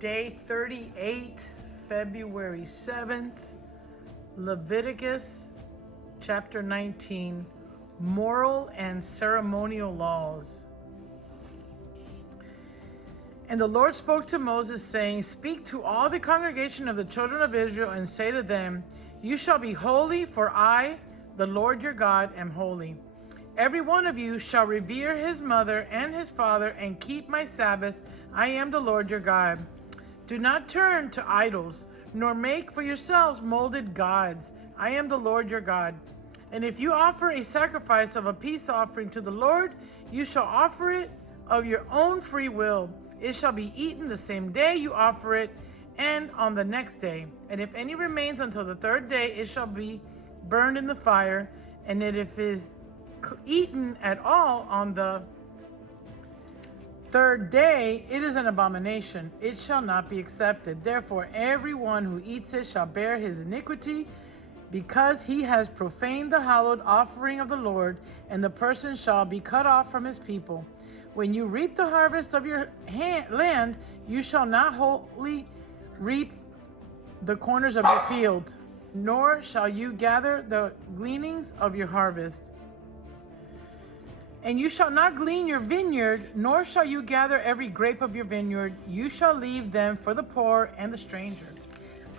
Day 38, February 7th, Leviticus chapter 19, Moral and Ceremonial Laws. And the Lord spoke to Moses, saying, Speak to all the congregation of the children of Israel, and say to them, You shall be holy, for I, the Lord your God, am holy. Every one of you shall revere his mother and his father, and keep my Sabbath. I am the Lord your God. Do not turn to idols, nor make for yourselves molded gods. I am the Lord your God. And if you offer a sacrifice of a peace offering to the Lord, you shall offer it of your own free will. It shall be eaten the same day you offer it, and on the next day. And if any remains until the third day, it shall be burned in the fire. And if it is eaten at all on the third day, it is an abomination. It shall not be accepted. Therefore, everyone who eats it shall bear his iniquity, because he has profaned the hallowed offering of the Lord, and the person shall be cut off from his people. When you reap the harvest of your land, you shall not wholly reap the corners of your field, nor shall you gather the gleanings of your harvest. And you shall not glean your vineyard, nor shall you gather every grape of your vineyard. You shall leave them for the poor and the stranger.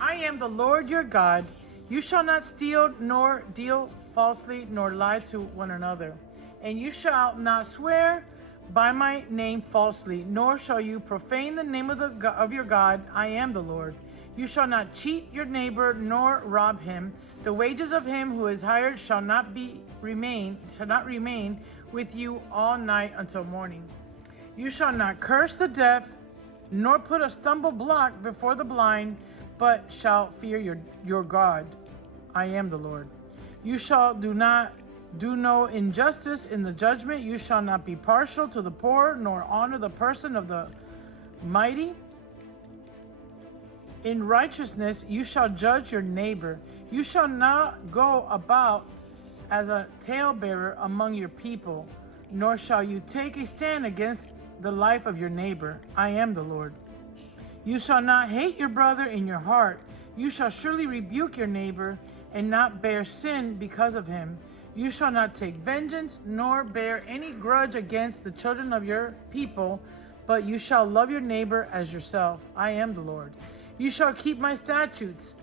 I am the Lord your God. You shall not steal, nor deal falsely, nor lie to one another. And you shall not swear by my name falsely, nor shall you profane the name of your God. I am the Lord. You shall not cheat your neighbor, nor rob him. The wages of him who is hired shall not remain with you all night until morning. You shall not curse the deaf, nor put a stumble block before the blind, but shall fear your God. I am the Lord. You shall do no injustice in the judgment. You shall not be partial to the poor, nor honor the person of the mighty. In righteousness you shall judge your neighbor. You shall not go about as a talebearer among your people, nor shall you take a stand against the life of your neighbor. I am the Lord. You shall not hate your brother in your heart. You shall surely rebuke your neighbor, and not bear sin because of him. You shall not take vengeance, nor bear any grudge against the children of your people, but you shall love your neighbor as yourself. I am the Lord. You shall keep my statutes.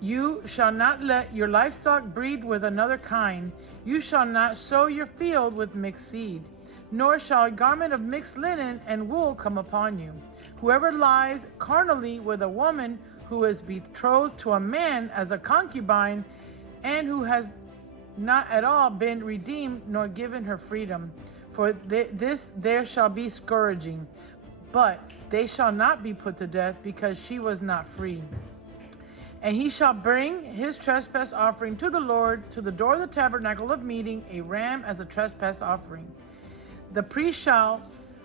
You shall not let your livestock breed with another kind. You shall not sow your field with mixed seed, nor shall a garment of mixed linen and wool come upon you. Whoever lies carnally with a woman who is betrothed to a man as a concubine, and who has not at all been redeemed nor given her freedom, for this there shall be scourging. But they shall not be put to death, because she was not free. And he shall bring his trespass offering to the Lord to the door of the tabernacle of meeting, a ram as a trespass offering. The priest shall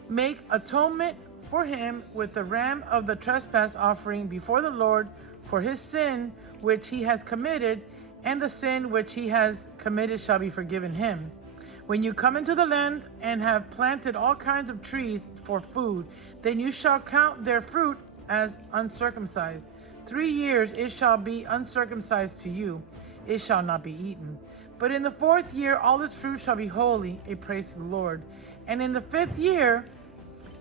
make atonement for him with the ram of the trespass offering before the Lord for his sin which he has committed, and the sin which he has committed shall be forgiven him. When you come into the land and have planted all kinds of trees for food, then you shall count their fruit as uncircumcised. 3 years it shall be uncircumcised to you. It shall not be eaten. But in the 4th year all its fruit shall be holy, a praise to the Lord. And in the 5th year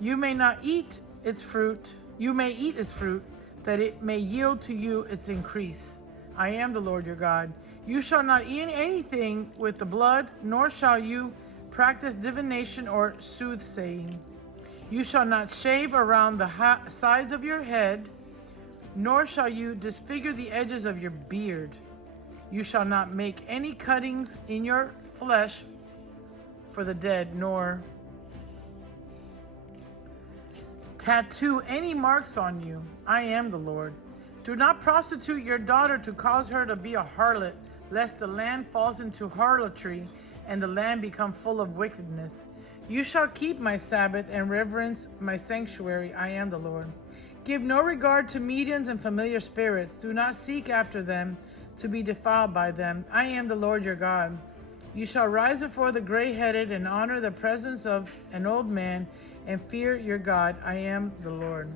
you may not eat its fruit. You may eat its fruit, that it may yield to you its increase. I am the Lord your God. You shall not eat anything with the blood, nor shall you practice divination or soothsaying. You shall not shave around the sides of your head, nor shall you disfigure the edges of your beard. You shall not make any cuttings in your flesh for the dead, nor tattoo any marks on you. I am the Lord. Do not prostitute your daughter to cause her to be a harlot, lest the land falls into harlotry, and the land become full of wickedness. You shall keep my Sabbath and reverence my sanctuary. I am the Lord. Give no regard to mediums and familiar spirits. Do not seek after them to be defiled by them. I am the Lord your God. You shall rise before the gray-headed and honor the presence of an old man, and fear your God. I am the Lord.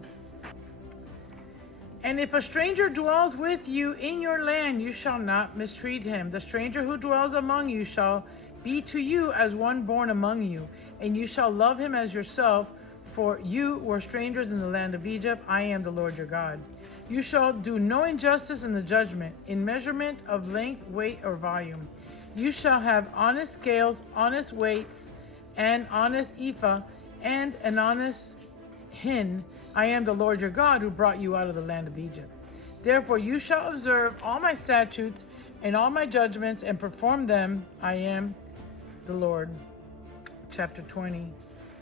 And if a stranger dwells with you in your land, you shall not mistreat him. The stranger who dwells among you shall be to you as one born among you, and you shall love him as yourself, for you were strangers in the land of Egypt. I am the Lord your God. You shall do no injustice in the judgment, in measurement of length, weight, or volume. You shall have honest scales, honest weights, and honest ephah, and an honest hin. I am the Lord your God who brought you out of the land of Egypt. Therefore you shall observe all my statutes and all my judgments and perform them. I am the Lord. Chapter 20.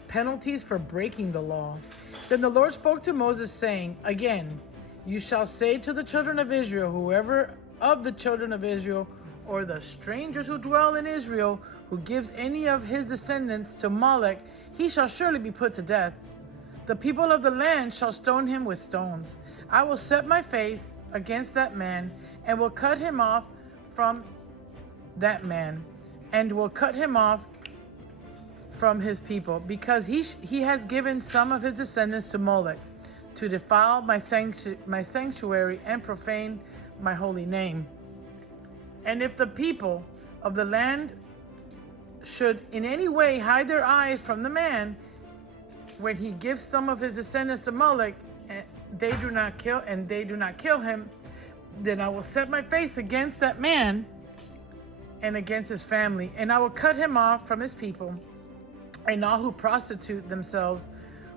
Penalties for breaking the law. Then the Lord spoke to Moses, saying, Again, you shall say to the children of Israel, whoever of the children of Israel, or the strangers who dwell in Israel, who gives any of his descendants to Molech, he shall surely be put to death. The people of the land shall stone him with stones. I will set my face against that man, and will cut him off from that man, and will cut him off from his people, because he has given some of his descendants to Molech, to defile my sanctuary and profane my holy name. And if the people of the land should in any way hide their eyes from the man, when he gives some of his descendants to Molech, and they do not kill him, then I will set my face against that man and against his family, and I will cut him off from his people, and all who prostitute themselves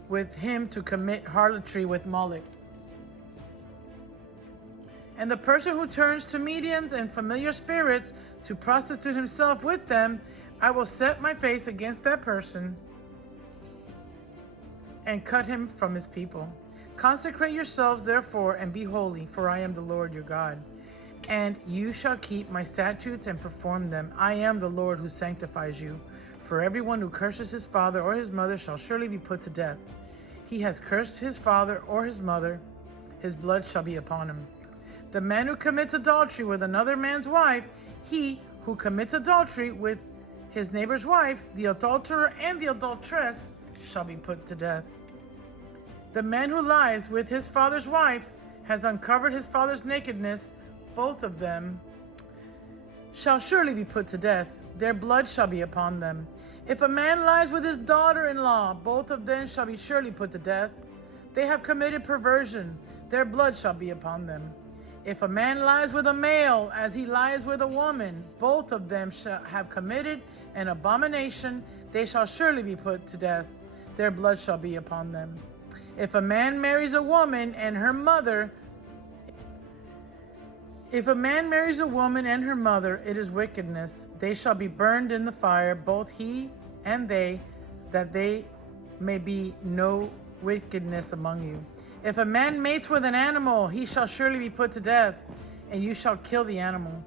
with him to commit harlotry with Molech. And the person who turns to mediums and familiar spirits to prostitute himself with them, I will set my face against that person and cut him from his people. Consecrate yourselves, therefore, and be holy, for I am the Lord your God. And you shall keep my statutes and perform them. I am the Lord who sanctifies you. For everyone who curses his father or his mother shall surely be put to death. He has cursed his father or his mother, his blood shall be upon him. The man who commits adultery with another man's wife, he who commits adultery with his neighbor's wife, the adulterer and the adulteress, shall be put to death. The man who lies with his father's wife has uncovered his father's nakedness. Both of them shall surely be put to death. Their blood shall be upon them. If a man lies with his daughter-in-law, both of them shall be surely put to death. They have committed perversion. Their blood shall be upon them. If a man lies with a male as he lies with a woman, both of them shall have committed an abomination. They shall surely be put to death. Their blood shall be upon them. If a man marries a woman and her mother, it is wickedness. They shall be burned in the fire, both he and they, that they may be no wickedness among you. If a man mates with an animal, he shall surely be put to death, and you shall kill the animal.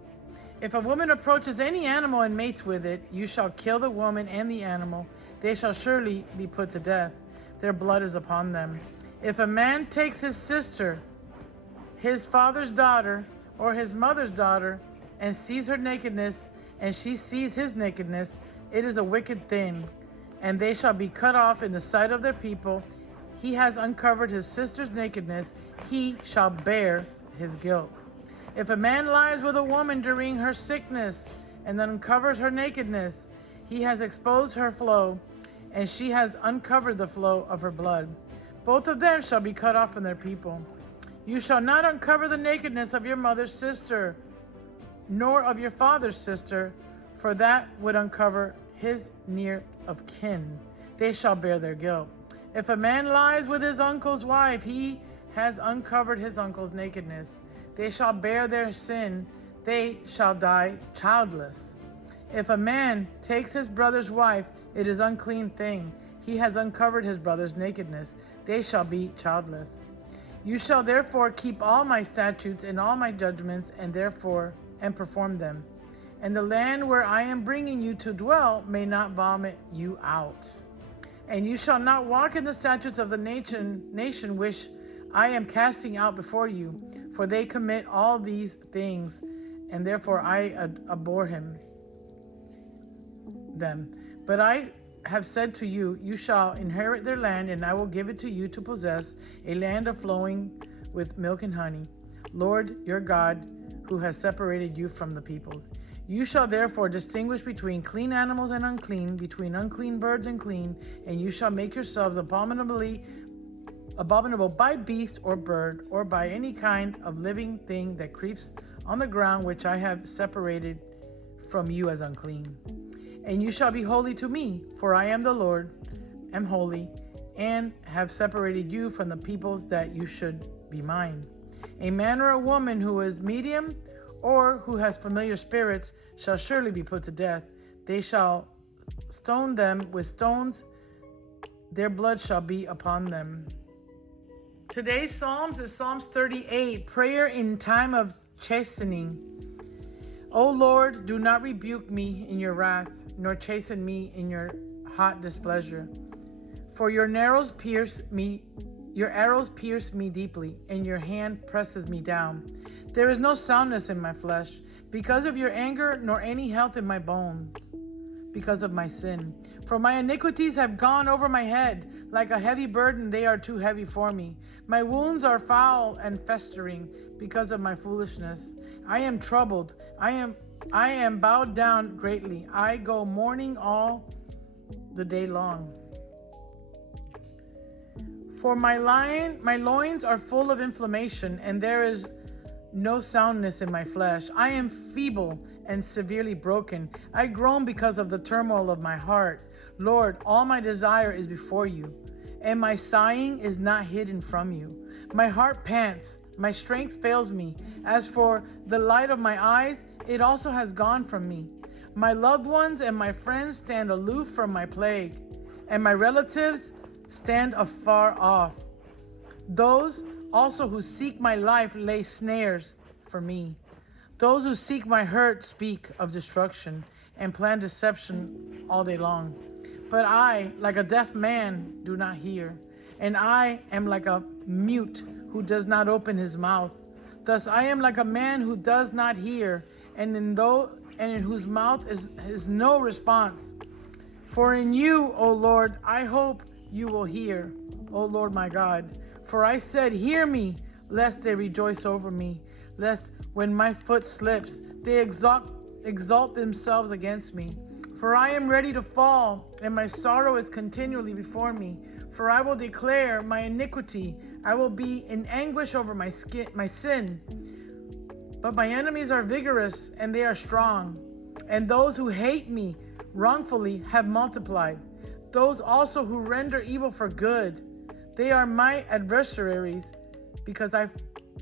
If a woman approaches any animal and mates with it, you shall kill the woman and the animal. They shall surely be put to death. Their blood is upon them. If a man takes his sister, his father's daughter, or his mother's daughter, and sees her nakedness, and she sees his nakedness, it is a wicked thing, and they shall be cut off in the sight of their people. He has uncovered his sister's nakedness, he shall bear his guilt. If a man lies with a woman during her sickness, and then uncovers her nakedness, he has exposed her flow, and she has uncovered the flow of her blood. Both of them shall be cut off from their people. You shall not uncover the nakedness of your mother's sister, nor of your father's sister, for that would uncover his near of kin. They shall bear their guilt. If a man lies with his uncle's wife, he has uncovered his uncle's nakedness. They shall bear their sin. They shall die childless. If a man takes his brother's wife, it is an unclean thing. He has uncovered his brother's nakedness. They shall be childless. You shall therefore keep all my statutes and all my judgments, and perform them. And the land where I am bringing you to dwell may not vomit you out. And you shall not walk in the statutes of the nation which I am casting out before you, for they commit all these things, and therefore I abhor them. But I have said to you, you shall inherit their land, and I will give it to you to possess, a land of flowing with milk and honey, Lord your God, who has separated you from the peoples. You shall therefore distinguish between clean animals and unclean, between unclean birds and clean, and you shall make yourselves abominable by beast or bird, or by any kind of living thing that creeps on the ground, which I have separated from you as unclean. And you shall be holy to me, for I am the Lord, am holy, and have separated you from the peoples, that you should be mine. A man or a woman who is medium or who has familiar spirits shall surely be put to death. They shall stone them with stones. Their blood shall be upon them. Today's Psalms is Psalms 38, prayer in time of chastening. O Lord, do not rebuke me in your wrath, nor chasten me in your hot displeasure. For your arrows pierce me deeply, and your hand presses me down. There is no soundness in my flesh, because of your anger, nor any health in my bones, because of my sin. For my iniquities have gone over my head, like a heavy burden, they are too heavy for me. My wounds are foul and festering, because of my foolishness. I am troubled, I am bowed down greatly. I go mourning all the day long. For my loins are full of inflammation, and there is no soundness in my flesh. I am feeble and severely broken. I groan because of the turmoil of my heart. Lord, all my desire is before you, and my sighing is not hidden from you. My heart pants, my strength fails me. As for the light of my eyes, it also has gone from me. My loved ones and my friends stand aloof from my plague, and my relatives stand afar off. Those also who seek my life lay snares for me. Those who seek my hurt speak of destruction and plan deception all day long. But I, like a deaf man, do not hear, and I am like a mute who does not open his mouth. Thus I am like a man who does not hear, and in whose mouth is no response. For in you, O Lord, I hope you will hear, O Lord my God. For I said, hear me, lest they rejoice over me, lest when my foot slips, they exalt themselves against me. For I am ready to fall, and my sorrow is continually before me. For I will declare my iniquity. I will be in anguish over my sin. But my enemies are vigorous, and they are strong. And those who hate me wrongfully have multiplied. Those also who render evil for good. They are my adversaries, because I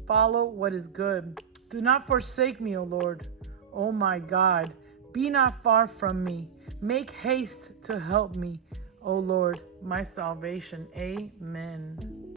follow what is good. Do not forsake me, O Lord, O my God. Be not far from me. Make haste to help me, O Lord, my salvation. Amen.